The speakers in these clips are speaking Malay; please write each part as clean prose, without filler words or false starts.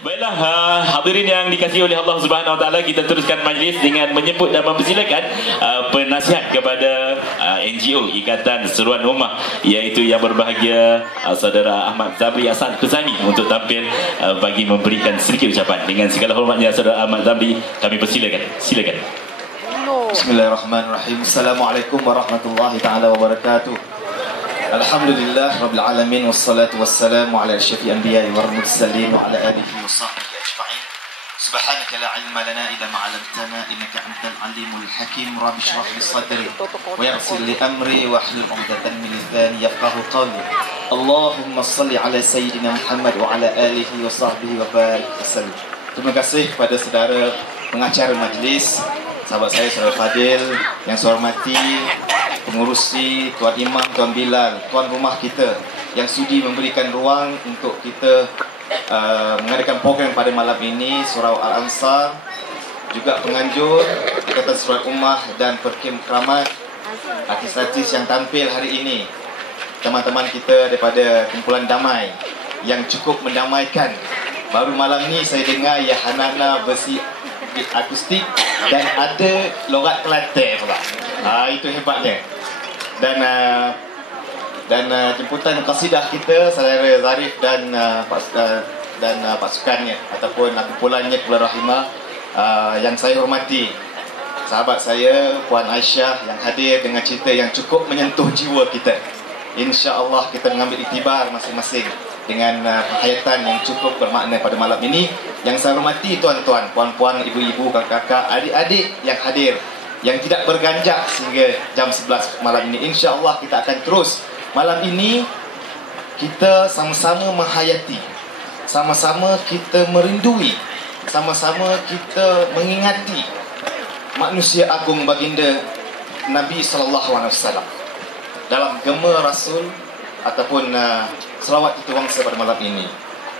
Baiklah, hadirin yang dikasihi oleh Allah Subhanahu Wa Taala, kita teruskan majlis dengan menyebut dan mempersilakan penasihat kepada NGO Ikatan Seruan Ummah, iaitu yang berbahagia Saudara Ahmad Zamri Hasan Kuzami untuk tampil bagi memberikan sedikit ucapan. Dengan segala hormatnya Saudara Ahmad Zamri, kami persilakan. Silakan. Bismillahirrahmanirrahim. Assalamualaikum warahmatullahi taala wabarakatuh. Alhamdulillah Rabbil Alamin. Wassalatu wassalamu ala asyafi anbiya wal mursalin wa ala alihi wa sahbihi ajma'in. Subhanaka la ilma lana illa ma 'allamtana innaka antal alimul hakim. Rabbi shrah li sadri wa yassir li amri wa hlul 'uqdatan min lisani yafqahu qawli. Allahumma shalli ala sayyidina Muhammad wa ala alihi wa sahbihi wa barik wasallam. Terima kasih kepada saudara pengacara majlis, sahabat saya Saudara Fadil yang saya hormati, pengurusi, Tuan Imam, Tuan Bilal, tuan rumah kita yang sudi memberikan ruang untuk kita mengadakan program pada malam ini, Surau Al-Ansar, juga penganjur Ikatan Seruan Ummah dan Perkim Keramat, artis-artis yang tampil hari ini, teman-teman kita daripada kumpulan damai yang cukup mendamaikan. Baru malam ni saya dengar ya Hanana versi akustik dan ada logat Kelantan pula. Itu hebatnya. Dan jemputan qasidah kita saudara Zarif dan pasukannya ataupun kumpulannya Kumpulan Rahimah yang saya hormati. Sahabat saya Puan Aisyah yang hadir dengan cerita yang cukup menyentuh jiwa kita. Insya-Allah kita mengambil iktibar masing-masing dengan penghayatan yang cukup bermakna pada malam ini. Yang saya hormati tuan-tuan, puan-puan, ibu-ibu, kakak-kakak, adik-adik yang hadir, yang tidak berganjak sehingga jam 11 malam ini. InsyaAllah kita akan terus. Malam ini kita sama-sama menghayati, sama-sama kita merindui, sama-sama kita mengingati manusia agung baginda Nabi SAW dalam gema Rasul ataupun selawat kita wangsa pada malam ini.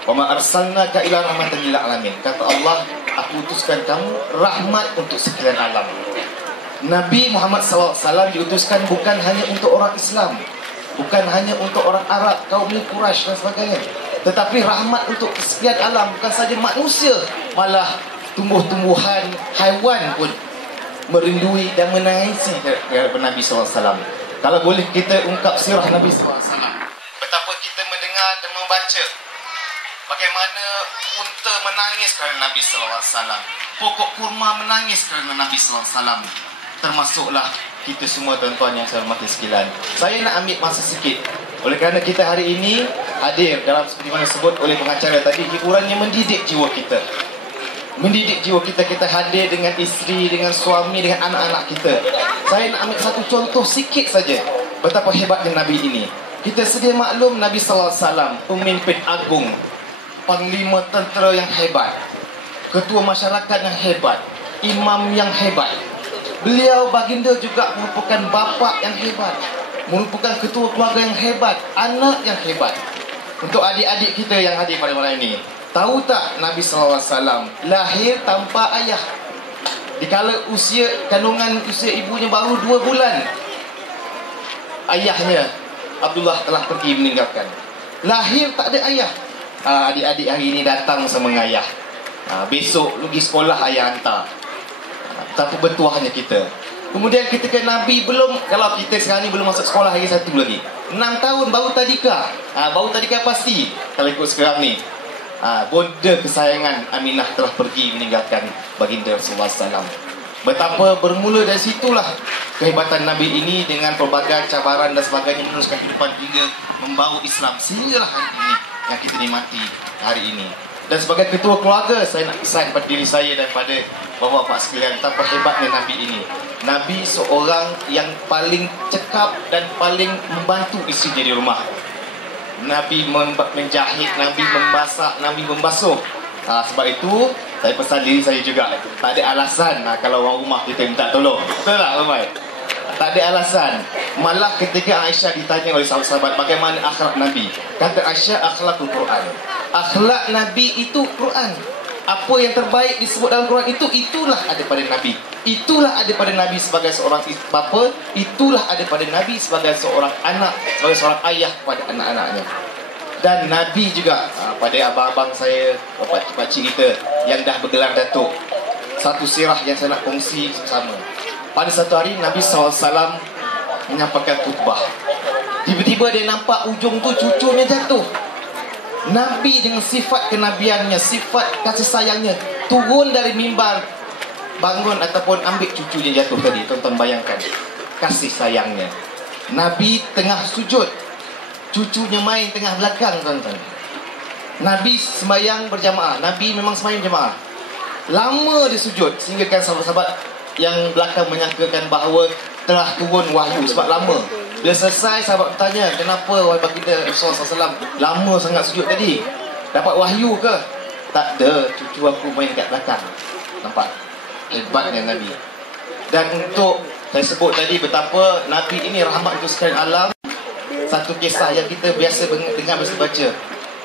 Wa ma arsalnaka ila rahmatan lil alamin. Kata Allah, aku utuskan kamu rahmat untuk sekalian alam. Nabi Muhammad SAW diutuskan bukan hanya untuk orang Islam, bukan hanya untuk orang Arab, kaum Quraisy dan sebagainya, tetapi rahmat untuk sekalian alam. Bukan saja manusia, malah tumbuh-tumbuhan, haiwan pun merindui dan menangisi Nabi SAW. Kalau boleh kita ungkap sirah Nabi SAW, betapa kita mendengar dan membaca bagaimana unta menangis kerana Nabi SAW, pokok kurma menangis kerana Nabi SAW. Termasuklah kita semua tuan-tuan yang saya hormati sekalian. Saya nak ambil masa sikit oleh kerana kita hari ini hadir dalam seperti mana disebut oleh pengacara tadi, hiburan yang mendidik jiwa kita. Mendidik jiwa kita, kita hadir dengan isteri, dengan suami, dengan anak-anak kita. Saya nak ambil satu contoh sikit saja betapa hebatnya Nabi ini. Kita sedia maklum Nabi SAW pemimpin agung, panglima tentera yang hebat, ketua masyarakat yang hebat, imam yang hebat. Beliau baginda juga merupakan bapa yang hebat, merupakan ketua keluarga yang hebat, anak yang hebat. Untuk adik-adik kita yang hadir pada malam ini, tahu tak Nabi SAW lahir tanpa ayah? Dikala kandungan usia ibunya baru 2 bulan, ayahnya Abdullah telah pergi meninggalkan. Lahir tak ada ayah. Adik-adik hari ini datang sama ayah. Besok pergi sekolah ayah hantar. Tapi bertuahnya kita. Kemudian ketika Nabi belum, kalau kita sekarang ni belum masuk sekolah lagi 1 lagi, 6 tahun baru tadika. Baru tadika pasti kalau ikut sekarang ni. Bonda kesayangan Aminah telah pergi meninggalkan baginda Rasulullah SAW. Betapa bermula dari situlah kehebatan Nabi ini dengan pelbagai cabaran dan sebagainya, meneruskan kehidupan hingga membawa Islam sehinggalah hari ini yang kita nikmati hari ini. Dan sebagai ketua keluarga, saya nak pesan kepada diri saya dan pada bapa-bapa sekalian betapa hebatnya Nabi ini. Nabi seorang yang paling cekap dan paling membantu isteri di rumah. Nabi menjahit, Nabi memasak, Nabi membasuh. Sebab itu saya pesan diri saya juga, tak ada alasan kalau orang rumah kita minta tolong. Betul tak Ramai? Tak ada alasan. Malah ketika Aisyah ditanya oleh sahabat-sahabat bagaimana akhlak Nabi, kata Aisyah, akhlakul Quran. Akhlak Nabi itu Quran. Apa yang terbaik disebut dalam Quran itu, itulah ada pada Nabi. Itulah ada pada Nabi sebagai seorang bapa. Itulah ada pada Nabi sebagai seorang anak, sebagai seorang ayah kepada anak-anaknya. Dan Nabi juga, pada abang-abang saya, pakcik-pakcik kita yang dah bergelar datuk, satu sirah yang saya nak kongsi sama. Pada satu hari Nabi SAW menyampaikan khutbah. Tiba-tiba dia nampak ujung tu cucunya jatuh. Nabi dengan sifat kenabiannya, sifat kasih sayangnya, turun dari mimbar, bangun ataupun ambil cucunya jatuh tadi. Tuan-tuan bayangkan kasih sayangnya. Nabi tengah sujud, cucunya main tengah belakang, tuan-tuan. Nabi sembahyang berjamaah. Nabi memang sembahyang berjamaah. Lama dia sujud sehingga kan sahabat-sahabat yang belakang menyangkakan bahawa telah turun wahyu sebab lama. Bila selesai, sahabat bertanya, kenapa wahai baginda Rasulullah SAW lama sangat sujud tadi? Dapat wahyu ke? Tak ada, cucu aku main kat belakang. Nampak? Hebatnya Nabi. Dan untuk saya sebut tadi betapa Nabi ini rahmat untuk sekalian alam. Satu kisah yang kita biasa dengar, biasa baca.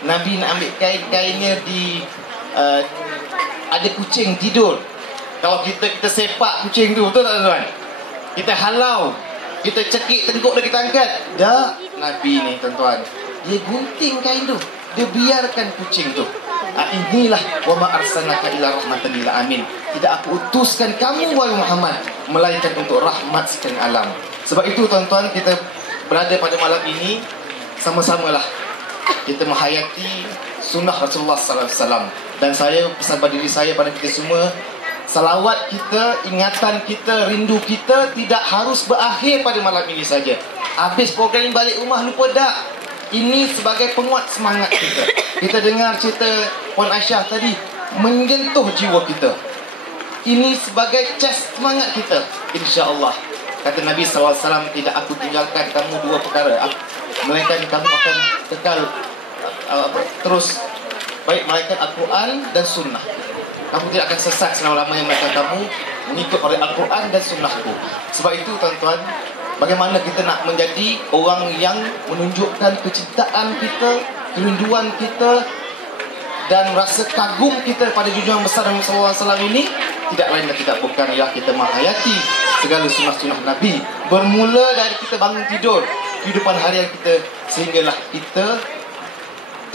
Nabi nak ambil kain-kainnya di ada kucing tidur. Kalau kita sepak kucing tu, betul tak tuan? Kita halau, kita cekik tengkuk dan kita angkat. Dah, Nabi ni tuan-tuan, dia gunting kain tu, dia biarkan kucing tu. Inilah wa ma arsalnaka illa rahmatan lil alamin. Tidak aku utuskan kamu wahai Muhammad melainkan untuk rahmat sekalian alam. Sebab itu tuan-tuan, kita berada pada malam ini sama-samalah kita menghayati sunnah Rasulullah sallallahu alaihi wasallam. Dan saya pesan pada diri saya, pada kita semua, salawat kita, ingatan kita, rindu kita tidak harus berakhir pada malam ini saja. Habis program ini balik rumah lupa dak. Ini sebagai penguat semangat kita. Kita dengar cerita Puan Aisyah tadi, menyentuh jiwa kita. Ini sebagai cas semangat kita. InsyaAllah, kata Nabi SAW, tidak aku tinggalkan kamu dua perkara, melainkan kamu akan kekal terus, baik melainkan Al-Quran dan Sunnah. Kamu tidak akan sesat selama-lamanya melainkan kamu mengikut oleh Al-Quran dan Sunnahku. Sebab itu tuan-tuan, bagaimana kita nak menjadi orang yang menunjukkan kecintaan kita, kerinduan kita dan rasa kagum kita pada junjungan besar Nabi sallallahu alaihi wasallam ini, tidak lain dan tidak bukan ialah kita menghayati segala sunnah-sunnah Nabi. Bermula dari kita bangun tidur, kehidupan harian kita, sehinggalah kita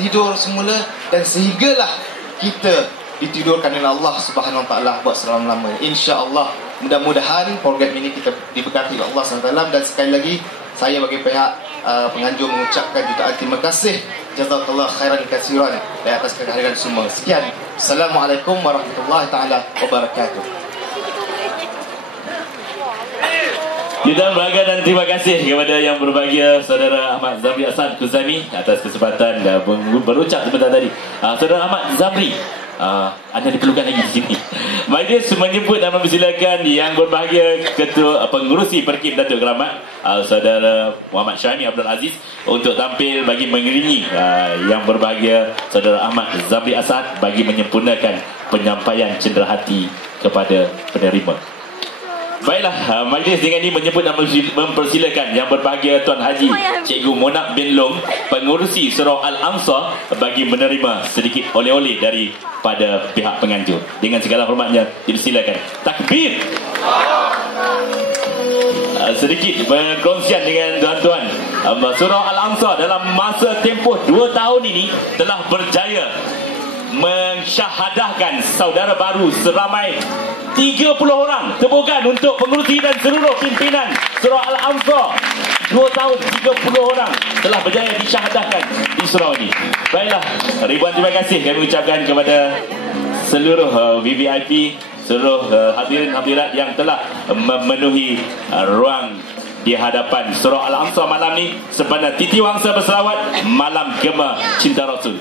tidur semula, dan sehinggalah kita ditidurkan oleh Allah Subhanahu Wa Taala buat selama-lamanya. Insya-Allah, mudah-mudahan program ini kita diberkati oleh Allah Subhanahu Wa Taala. Dan sekali lagi, saya bagi pihak penganjur mengucapkan jutaan terima kasih. Jazakallah khairan katsiran di atas kehadiran semua. Sekian. Assalamualaikum warahmatullahi taala wabarakatuh. Kita berbahagia dan terima kasih kepada yang berbahagia Saudara Ahmad Zamri Asad Kuzami atas kesempatan berucap sebentar tadi. Saudara Ahmad Zamri, anda diperlukan lagi di sini. Majlis menyebut dan mempersilakan yang berbahagia Ketua Pengurusi Perkim Datuk Keramat Saudara Muhammad Syahmi Abdul Aziz untuk tampil bagi mengiringi yang berbahagia Saudara Ahmad Zamri Asad bagi menyempurnakan penyampaian cenderahati kepada penerima. Baiklah, majlis dengan ini menyebut dan mempersilakan yang berbahagia Tuan Haji Cikgu Monak bin Long, Pengurusi Surau Al-Ansar, bagi menerima sedikit oleh-oleh daripada pihak penganjur. Dengan segala hormatnya, dipersilakan. Takbir! Sedikit perkongsian dengan tuan-tuan. Surau Al-Ansar dalam masa tempoh 2 tahun ini telah berjaya mensyahadahkan saudara baru seramai 30 orang. Tepukan untuk pengurusi dan seluruh pimpinan Surau Al-Ansar. 2 tahun 30 orang telah berjaya disyahadahkan di surau ini. Baiklah, ribuan terima kasih kami ucapkan kepada seluruh VVIP, seluruh hadirin hadirat yang telah memenuhi ruang di hadapan Surau Al-Ansar malam ini. Sebenarnya titi wangsa berselawat malam gema cinta Rasul.